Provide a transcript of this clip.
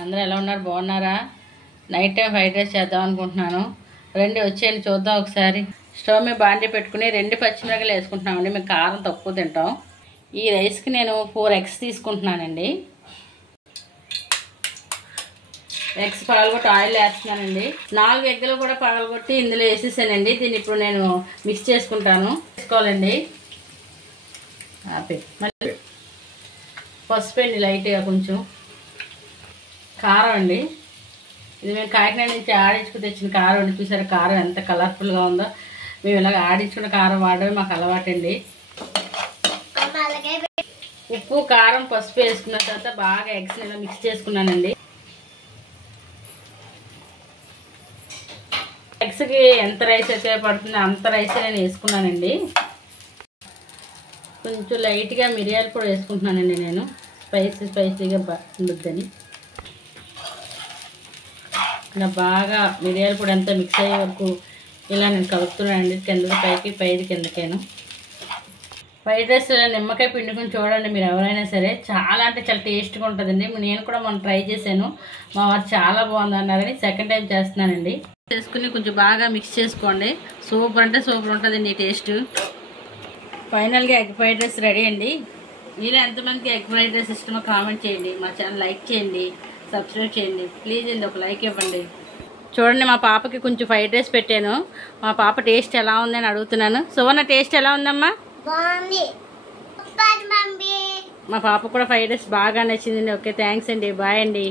అందరూ ఎలా ఉన్నారు? బాగున్నారా? నైట్ టైం ఫ్రైడ్ రైస్ చేద్దాం అనుకుంటున్నాను. రండి వచ్చేయండి చూద్దాం ఒకసారి. స్టవ్ మీద బాండీ పెట్టుకుని 2 పచ్చిమిరపకాయలు వేసుకుంటున్నామండి. మేము కారం తక్కువ తింటాం. ఈ రైస్కి నేను 4 eggs తీసుకుంటున్నానండి. ఎగ్స్ పగలగొట్టి ఆయిల్ వేస్తున్నానండి. 4 ఎగ్గులు కూడా పగలగొట్టి ఇందులో వేసేసానండి. దీన్ని ఇప్పుడు నేను మిక్స్ చేసుకుంటాను. వేసుకోవాలండి. మళ్ళీ పసుపు అండి లైట్గా, కొంచెం కారం అండి. ఇది మేము కాకినాడ నుంచి ఆడించుకు తెచ్చిన కారం అండి. చూసారా కారం ఎంత కలర్ఫుల్గా ఉందో. మేము ఇలాగ ఆడించుకున్న కారం వాడమే మాకు అలవాటండి. ఉప్పు, కారం, పసుపు వేసుకున్న తర్వాత బాగా ఎగ్స్ ఇలా మిక్స్ చేసుకున్నానండి. ఎగ్స్కి ఎంత రైస్ అయితే పడుతుందో అంత రైస్ నేను వేసుకున్నానండి. కొంచెం లైట్గా మిరియాలు కూడా వేసుకుంటున్నానండి నేను, స్పైసీగా ఉండొద్దని. ఇలా బాగా మిరియాల పొడి అంతా మిక్స్ అయ్యే వరకు ఇలా నేను కలుపుతున్నానండి. కింద పైకి, పైది కిందకేను. ఫ్రైడ్ రైస్ నిమ్మకాయ పిండుకొని చూడండి మీరు ఎవరైనా సరే. చాలా అంటే చాలా టేస్ట్గా ఉంటుందండి. నేను కూడా మొన్న ట్రై చేశాను. మా వారు చాలా బాగుంది అన్నారని సెకండ్ టైం చేస్తున్నానండి. చేసుకుని కొంచెం బాగా మిక్స్ చేసుకోండి. సూపర్ అంటే సూపర్ ఉంటుందండి టేస్ట్. ఫైనల్గా ఎగ్ ఫ్రైడ్ రైస్ రెడీ అండి. మీరు ఎంతమందికి ఎగ్ ఫ్రైడ్ రైస్ ఇష్టమో కామెంట్ చేయండి. మా ఛానల్ లైక్ చేయండి, సబ్స్క్రైబ్ చేయండి. ప్లీజ్ అండి ఒక లైక్ ఇవ్వండి. చూడండి మా పాపకి కొంచెం ఫ్రైడ్ రైస్ పెట్టాను. మా పాప టేస్ట్ ఎలా ఉందని అడుగుతున్నాను. సువర్ణ టేస్ట్ ఎలా ఉందమ్మా? మా పాప కూడా ఫ్రైడ్ రైస్ బాగా నచ్చిందండి. ఓకే థ్యాంక్స్ అండి. బాయ్ అండి.